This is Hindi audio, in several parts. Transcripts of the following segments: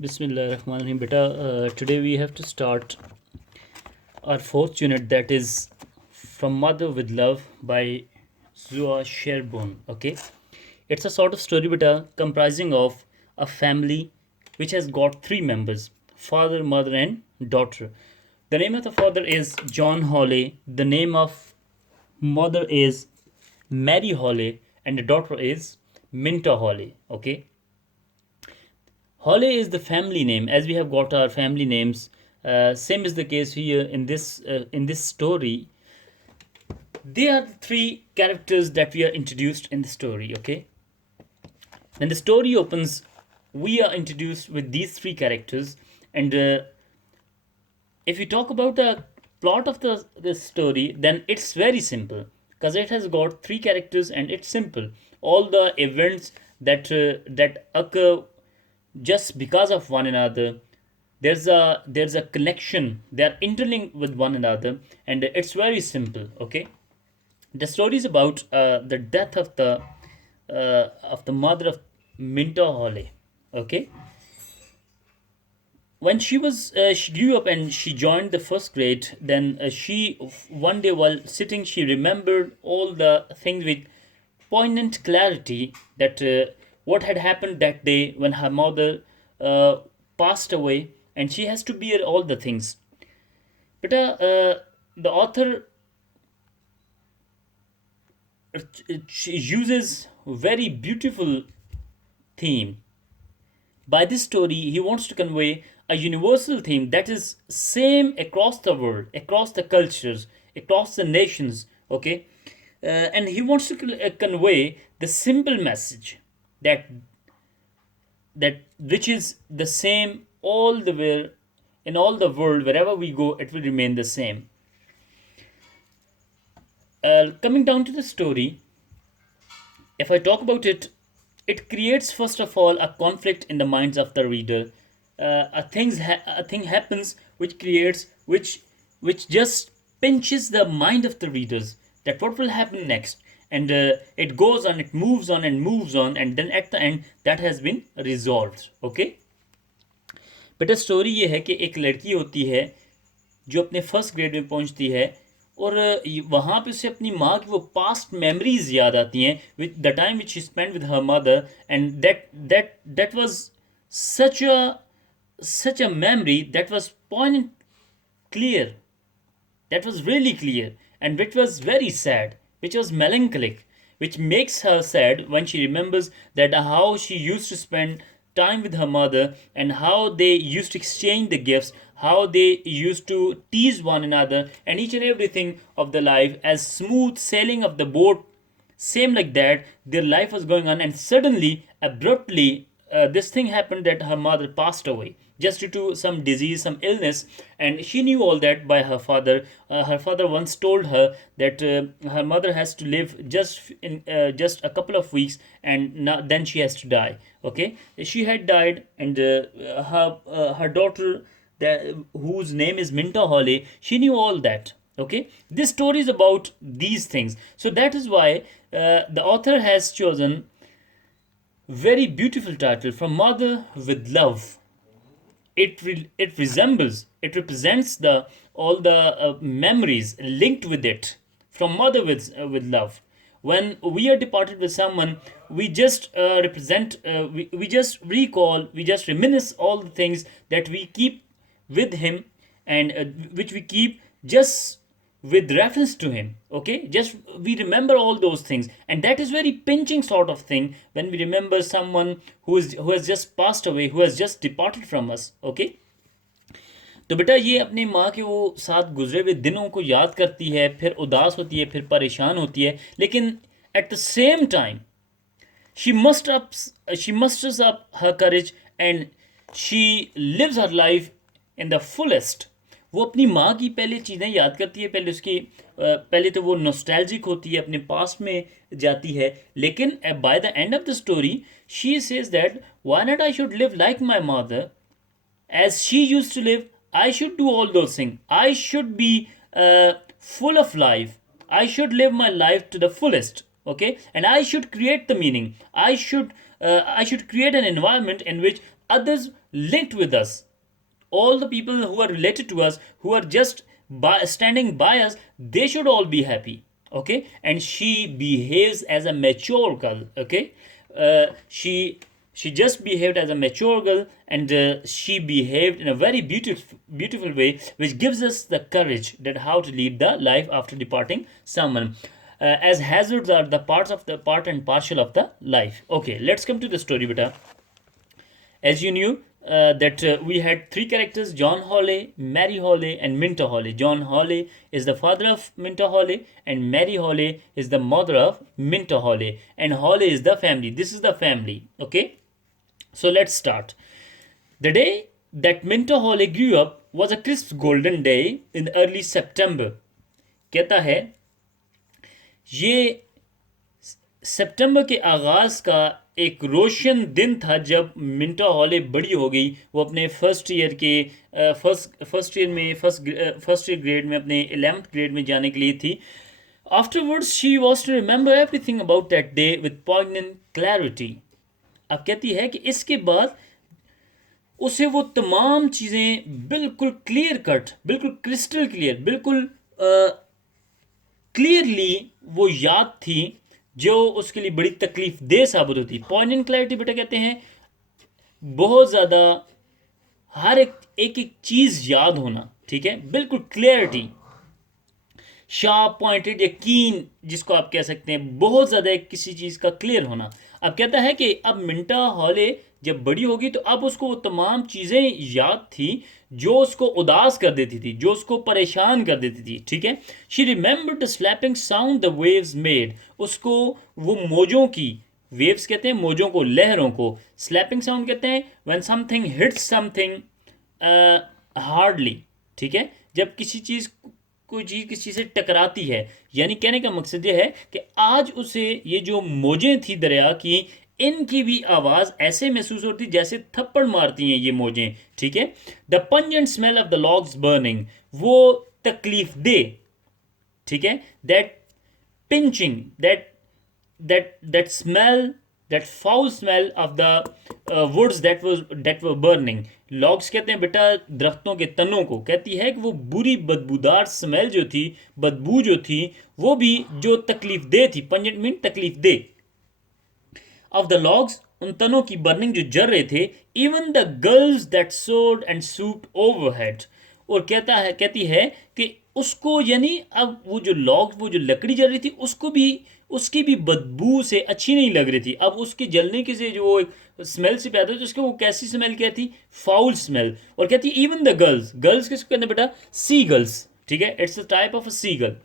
Bismillah Rahman Rahim. Beta, today we have to start our fourth unit, that is From Mother with Love by Zua Sherbon. Okay, it's a sort of story, beta, comprising of a family which has got three members: father, mother, and daughter. The name of the father is John Hawley, the name of mother is Mary Hawley, and the daughter is Minta Hawley. Okay, Hawley is the family name, as we have got our family names. Same is the case here in this story. They are the three characters that we are introduced in the story. Okay, when the story opens, we are introduced with these three characters, and if we talk about the plot of the story, then it's very simple because it has got three characters and it's simple. All the events that occur just because of one another, there's a connection. They are interlinked with one another, and it's very simple. Okay, the story is about the death of the mother of Minta Hawley. Okay, when she grew up and she joined the first grade, then she one day while sitting, she remembered all the things with poignant clarity, that what had happened that day when her mother uh, passed away, and she has to bear all the things. But the author she uses very beautiful theme. By this story, he wants to convey a universal theme that is same across the world, across the cultures, across the nations. Okay, and he wants to convey the simple message that which is the same all the way in all the world. Wherever we go, it will remain the same. Coming down to the story, if I talk about it, it creates first of all a conflict in the minds of the reader. A thing happens which creates which just pinches the mind of the readers, that what will happen next, and it goes on, it moves on and moves on, and then at the end that has been resolved. Okay, बेटा स्टोरी ये है कि एक लड़की होती है जो अपने फर्स्ट ग्रेड में पहुंचती है, और वहाँ पे उसे अपनी माँ की वो पास्ट मेमोरीज याद आती हैं with the time which she spend with her mother, and that was such a such a memory that was poignant, clear, that was really clear, and which was very sad, which was melancholic, which makes her sad when she remembers that how she used to spend time with her mother, and how they used to exchange the gifts, how they used to tease one another, and each and everything of the life as smooth sailing of the boat. Same like that, their life was going on, and suddenly, abruptly, this thing happened that her mother passed away just due to some disease, some illness, and she knew all that by her father. Her father once told her that her mother has to live just a couple of weeks, and then she has to die. Okay, she had died, and her daughter, whose name is Minta Hawley, she knew all that. Okay, this story is about these things, so that is why the author has chosen very beautiful title, From Mother with Love. It resembles, it represents the all the memories linked with it, from mother with love. When we are departed with someone, we just represent, we just recall, we just reminisce all the things that we keep with him, and which we keep just with reference to him. Okay, just we remember all those things, and that is very pinching sort of thing when we remember someone who has just passed away, who has just departed from us. Okay, तो बेटा ये अपनी माँ के वो साथ गुजरे हुए दिनों को याद करती है, फिर उदास होती है, फिर परेशान होती है, लेकिन at the same time she must up she musters up her courage, and she lives her life in the fullest. वो अपनी माँ की पहले चीज़ें याद करती है, पहले उसकी पहले तो वो नॉस्टैल्जिक होती है, अपने पास्ट में जाती है, लेकिन by the end of the story she says that why not I should live like my mother as she used to live. I should do all those things. I should be full of life. I should live my life to the fullest. Okay, and I should create the meaning. I should create an environment in which others linked with us, all the people who are related to us, who are just standing by us, they should all be happy. Okay, and she behaves as a mature girl. Okay, she just behaved as a mature girl, and she behaved in a very beautiful way, which gives us the courage that how to lead the life after departing someone. As hazards are the part and partial of the life. Okay, let's come to the story, beta. As you knew, that we had three characters: John Hawley, Mary Hawley, and Minta Hawley. John Hawley is the father of Minta Hawley, and Mary Hawley is the mother of Minta Hawley, and Hawley is the family. This is the family. Okay, so let's start. The day that Minta Hawley grew up was a crisp golden day in early September. कहता है ये सितंबर के आगाज़ का एक रोशन दिन था जब मिंटा हॉले बड़ी हो गई। वो अपने फर्स्ट ईयर ग्रेड में, अपने 11th ग्रेड में जाने के लिए थी। Afterwards she was to remember everything about that day with poignant clarity. अब कहती है कि इसके बाद उसे वो तमाम चीज़ें बिल्कुल क्लियर कट, बिल्कुल क्रिस्टल क्लियर, बिल्कुल क्लियरली वो याद थी, जो उसके लिए बड़ी तकलीफ दे साबित होती। पॉइंट क्लैरिटी बेटा कहते हैं बहुत ज़्यादा हर एक चीज़ याद होना। ठीक है, बिल्कुल क्लियरिटी, शार्प पॉइंटेड, यकीन जिसको आप कह सकते हैं, बहुत ज़्यादा किसी चीज़ का क्लियर होना। अब कहता है कि अब मिंटा हॉले जब बड़ी होगी तो अब उसको वो तमाम चीज़ें याद थी जो उसको उदास कर देती थी, जो उसको परेशान कर देती थी। ठीक है, she remembered the slapping sound the waves made. उसको वो मौजों की, वेव्स कहते हैं मौजों को, लहरों को, स्लैपिंग साउंड कहते हैं when something hits something hardly. ठीक है, जब किसी चीज़ कोई चीज़ किसी चीज़ से टकराती है, यानी कहने का मकसद ये है कि आज उसे ये जो मौजें थी दरिया की, इनकी भी आवाज़ ऐसे महसूस होती जैसे थप्पड़ मारती हैं ये मौजें। ठीक है, the pungent smell of the logs burning, वो तकलीफ दे। ठीक है, that pinching, that smell, that foul smell of the woods that were burning. Logs कहते हैं बेटा दरख्तों के तनों को। कहती है कि वो बुरी बदबूदार स्मेल जो थी, बदबू जो थी, वो भी जो तकलीफ दे थी, पंजेंट मीन तकलीफ दे, ऑफ द लॉग्स, उन तनों की बर्निंग जो जल रहे थे, even the girls that soared and swooped overhead. और कहती है कि उसको, यानी अब वो जो लॉग, वो जो लकड़ी जल रही थी, उसकी भी बदबू से अच्छी नहीं लग रही थी। अब उसके जलने के से जो वो एक स्मेल से पैदा होती, उसको वो कैसी स्मेल क्या थी? Foul smell. और कहती है इवन द गर्ल्स किसको कहते हैं बेटा? Sea gulls. ठीक है, it's a type of a sea gull,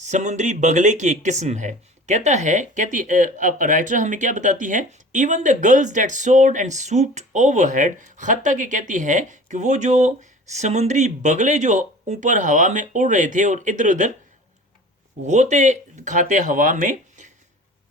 समुद्री बगले की एक किस्म है। अब राइटर हमें क्या बताती है? Even the girls that soared and swooped overhead, हत्ता के कहती है कि वो जो समुद्री बगले जो ऊपर हवा में उड़ रहे थे और इधर उधर होते खाते हवा में,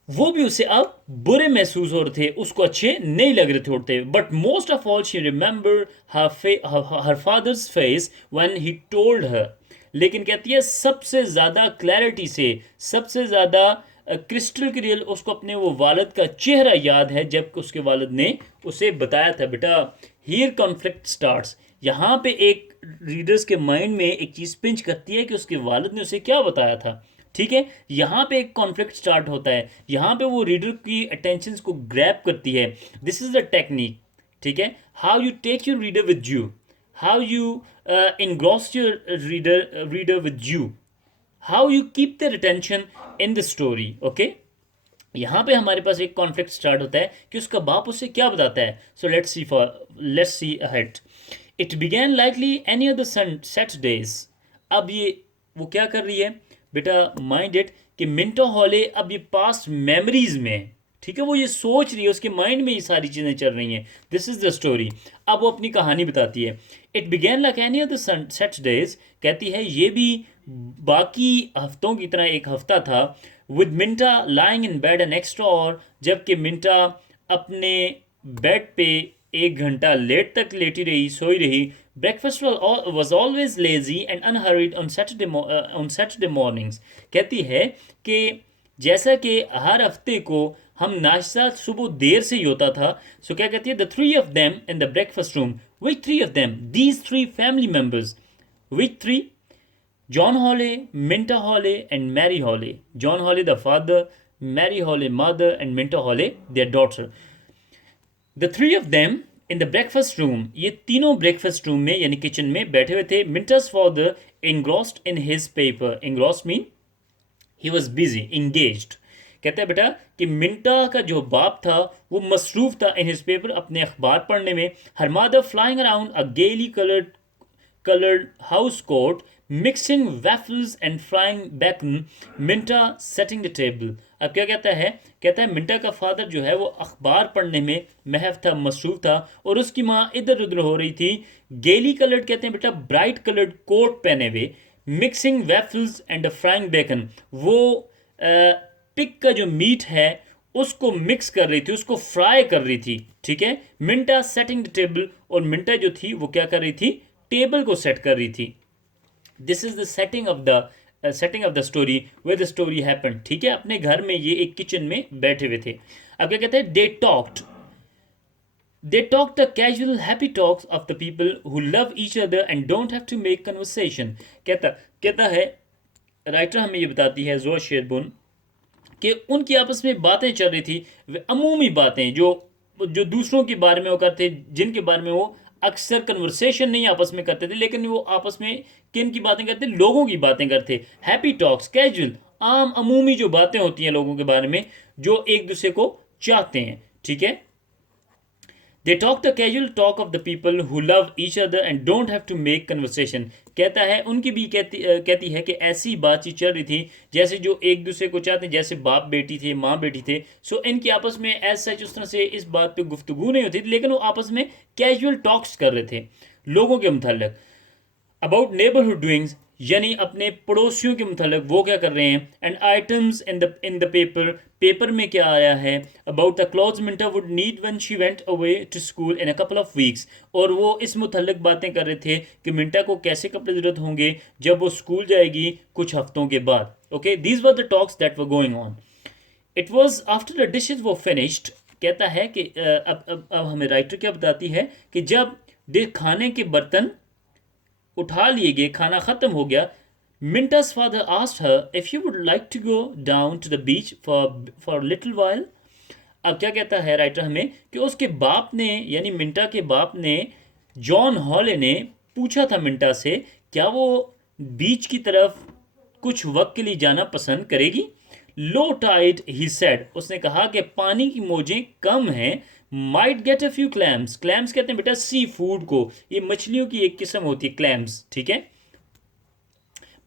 वो भी उसे अब बुरे महसूस हो रहे थे, उसको अच्छे नहीं लग रहे थे उड़ते। But most of all she remember her father's face when he told her. लेकिन कहती है सबसे ज़्यादा क्लैरिटी से, सबसे ज़्यादा क्रिस्टल क्लियर उसको अपने वो वालिद का चेहरा याद है जब उसके वालिद ने उसे बताया था। बेटा हियर कॉन्फ्लिक्ट स्टार्ट्स। यहाँ पे एक रीडर्स के माइंड में एक चीज़ पिंच करती है कि उसके वालिद ने उसे क्या बताया था। ठीक है, यहाँ पे एक कॉन्फ्लिक्ट स्टार्ट होता है, यहाँ पे वो रीडर की अटेंशन को ग्रैब करती है। This is the technique. ठीक है, how you take your reader with you, how you engross your reader with you, how you keep their attention in the story. Okay, यहाँ पे हमारे पास एक कॉन्फ्लिक्ट स्टार्ट होता है कि उसका बाप उसे क्या बताता है। So let's see ahead. It began likely any other Saturdays. अब ये वो क्या कर रही है बेटा? माइंड इट कि मिंटो हॉले अब ये पास्ट मेमोरीज में, ठीक है, वो ये सोच रही है, उसके माइंड में ये सारी चीज़ें चल रही हैं। This is the story. अब वो अपनी कहानी बताती है। It began like any other Saturdays, कहती है ये भी बाकी हफ्तों की तरह एक हफ्ता था। With मिंटा lying in bed an extra our, जबकि मिंटा अपने बेड पे 1 घंटा लेट तक लेटी रही, सोई रही। Breakfast was always lazy and unhurried on Saturday mornings. कहती है कि जैसा कि हर हफ्ते को हम नाश्ता सुबह देर से ही होता था. सो क्या कहती है, the three of them in the breakfast room. Which three of them? These three family members. Which three? John Hawley, Minta Hawley, and Mary Hawley. John Hawley, the father, Mary Hawley, mother, and Minta Hawley, their daughter. The three of them in the breakfast room. ये तीनों breakfast room में यानी kitchen में बैठे हुए थे. Minta's father engrossed in his paper. Engrossed mean he was busy, engaged. कहते हैं बेटा कि मिंटा का जो बाप था वो मसरूफ था इन हिज पेपर, अपने अखबार पढ़ने में. हर मदर फ्लाइंग अराउंड अ गेली colored house coat, mixing waffles and frying bacon. Minta setting the table. अब क्या कहता है मिंटा का फादर जो है वो अखबार पढ़ने में महव था, मसरूफ था, और उसकी माँ इधर उधर हो रही थी. गेली कलर्ड कहते हैं बेटा ब्राइट कलर्ड कोट पहने हुए. Mixing waffles and frying bacon, वो पिग का जो मीट है उसको मिक्स कर रही थी, उसको फ्राई कर रही थी. ठीक है. मिंटा सेटिंग द टेबल, और मिंटा जो थी वो क्या कर रही थी, टेबल को सेट कर रही थी. This is the setting of the story where the story happened. ठीक है. अपने घर में ये एक किचन में बैठे हुए थे. अब क्या कहते हैं, they talked the casual happy talks of the people who love each other and don't have to make conversation. कहता है राइटर हमें ये बताती है जोआ शेरबुन कि उनकी आपस में बातें चल रही थी, वे अमूमी बातें जो दूसरों के बारे में वो करते, जिनके बारे में वो अक्सर कन्वर्सेशन नहीं आपस में करते थे, लेकिन वो आपस में किन की बातें करते, लोगों की बातें करते. हैप्पी टॉक्स, कैजुअल, आम अमूमी जो बातें होती हैं लोगों के बारे में जो एक दूसरे को चाहते हैं. ठीक है. They talk the casual talk of the people who love each other and don't have to make conversation. कहता है उनकी भी कहती है कि ऐसी बातचीत चल रही थी जैसे जो एक दूसरे को चाहते हैं, जैसे बाप बेटी थे, माँ बेटी थे. सो इनकी आपस में एज सच उस तरह से इस बात पे गुफ्तगू नहीं होती थी, लेकिन वो आपस में कैजुअल टॉक्स कर रहे थे लोगों के मुताल्लिक. अबाउट नेबरहुड डूइंग्स, यानी अपने पड़ोसियों के मुताल्लिक वो क्या कर रहे हैं. And items in the paper में क्या आया है. About the clothes Minta would need when she went away to school in a couple of weeks. और वो इस मुताल्लिक बातें कर रहे थे कि मिंटा को कैसे कपड़े ज़रूरत होंगे जब वो स्कूल जाएगी कुछ हफ्तों के बाद. Okay, these were the talks that were going on. It was after the dishes वो फिनिश्ड. कहता है कि अब हमें राइटर क्या बताती है कि जब खाने के बर्तन उठा लिए गए, खाना ख़त्म हो गया. Minta's father asked her if you would like to go down to the beach for a little while. अब क्या कहता है राइटर हमें कि उसके बाप ने, यानी मिंटा के बाप ने, जॉन हॉले ने पूछा था मिंटा से क्या वो बीच की तरफ कुछ वक्त के लिए जाना पसंद करेगी. लो टाइड ही सेड, उसने कहा कि पानी की मौजें कम हैं. Might get a few clams. Clams कहते हैं बेटा सी फूड को, ये मछलियों की एक किस्म होती है क्लैम्स. ठीक है.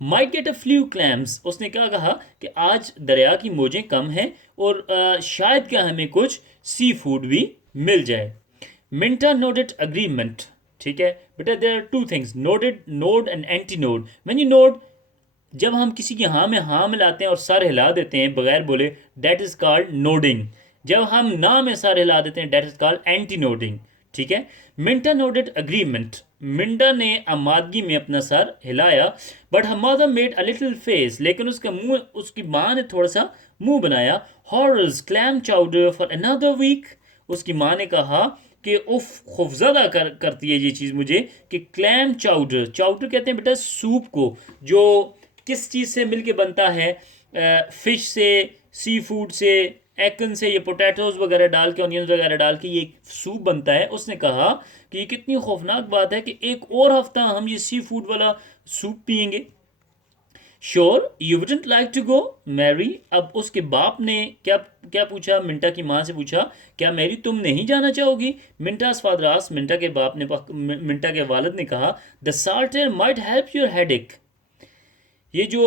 Might get a few clams, उसने क्या कहा कि आज दरिया की मौजें कम हैं और शायद क्या हमें कुछ सी फूड भी मिल जाए. Minta nodded agreement. ठीक है बेटा, there are two things, nodded, nod and anti nod. When you nod, जब हम किसी की हाँ में हाँ मिलाते हैं और सर हिला देते हैं बगैर बोले, डेट इज कॉल्ड नोडिंग. जब हम ना में सर हिला देते हैं, that is called anti nodding. ठीक है. मिंटा नोडेड अग्रीमेंट, मिंटा ने आमादगी में अपना सर हिलाया. But her mother made a little face, लेकिन उसकी माँ ने थोड़ा सा मुंह बनाया. Horrors, clam chowder for another week. उसकी माँ ने कहा कि उफ, खौफजदा करती है ये चीज़ मुझे कि क्लैम चाउडर, चाउडर कहते हैं बेटा सूप को, जो किस चीज़ से मिलके बनता है, फिश से, सी फूड से, एकन से, ये पोटैटोज़ वगैरह डाल के, ऑनियंस वगैरह डाल के ये सूप बनता है. उसने कहा कि ये कितनी खौफनाक बात है कि एक और हफ्ता हम ये सी फूड वाला सूप पियेंगे. Sure you wouldn't like to go Mary. अब उसके बाप ने क्या पूछा, मिंटा की माँ से पूछा, क्या मैरी तुम नहीं जाना चाहोगी. मिंटास फादर आस्क्ड, मिंटा के बाप ने, मिंटा के वालिद ने कहा, the salt air might help your headache. ये जो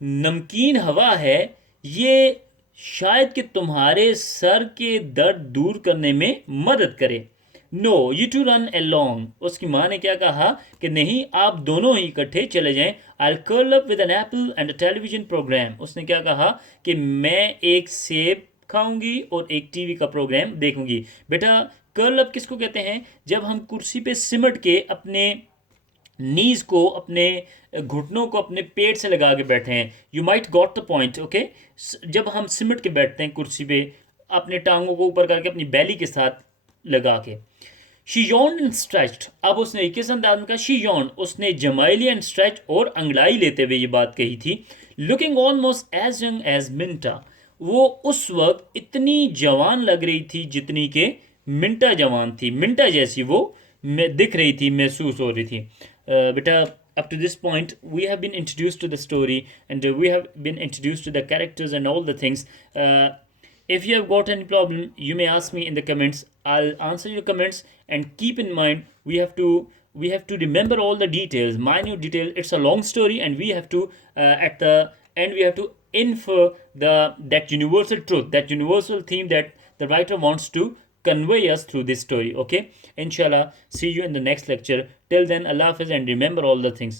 नमकीन हवा है ये शायद कि तुम्हारे सर के दर्द दूर करने में मदद करे. No you two run along. उसकी माँ ने क्या कहा कि नहीं, आप दोनों ही इकट्ठे चले जाएं. I curl up with an apple and a television program. उसने क्या कहा कि मैं एक सेब खाऊंगी और एक टीवी का प्रोग्राम देखूंगी. बेटा कर्ल अप किसको कहते हैं, जब हम कुर्सी पे सिमट के अपने नीज को, अपने घुटनों को अपने पेट से लगा के बैठे हैं. You might got the point. Okay, जब हम सिमट के बैठते हैं कुर्सी पे, अपने टांगों को ऊपर करके अपनी बैली के साथ लगा के। शी yawned and stretched, अब उसने किस अंदाज में कहा, शी yawned, उसने जमाइली एंड स्ट्रेच और अंगड़ाई लेते हुए ये बात कही थी। Looking almost as young as Minta, वो उस वक्त इतनी जवान लग रही थी जितनी के मिंटा जवान थी, मिंटा जैसी वो दिख रही थी, महसूस हो रही थी। बेटा, up to this point we have been introduced to the story, and we have been introduced to the characters and all the things. If you have got any problem, you may ask me in the comments. I'll answer your comments, and keep in mind we have to remember all the details, minute details. It's a long story, and we have to at the end we have to infer that universal truth, that universal theme that the writer wants to convey us through this story. Okay, inshallah, see you in the next lecture. Till then, Allah Hafiz, and remember all the things.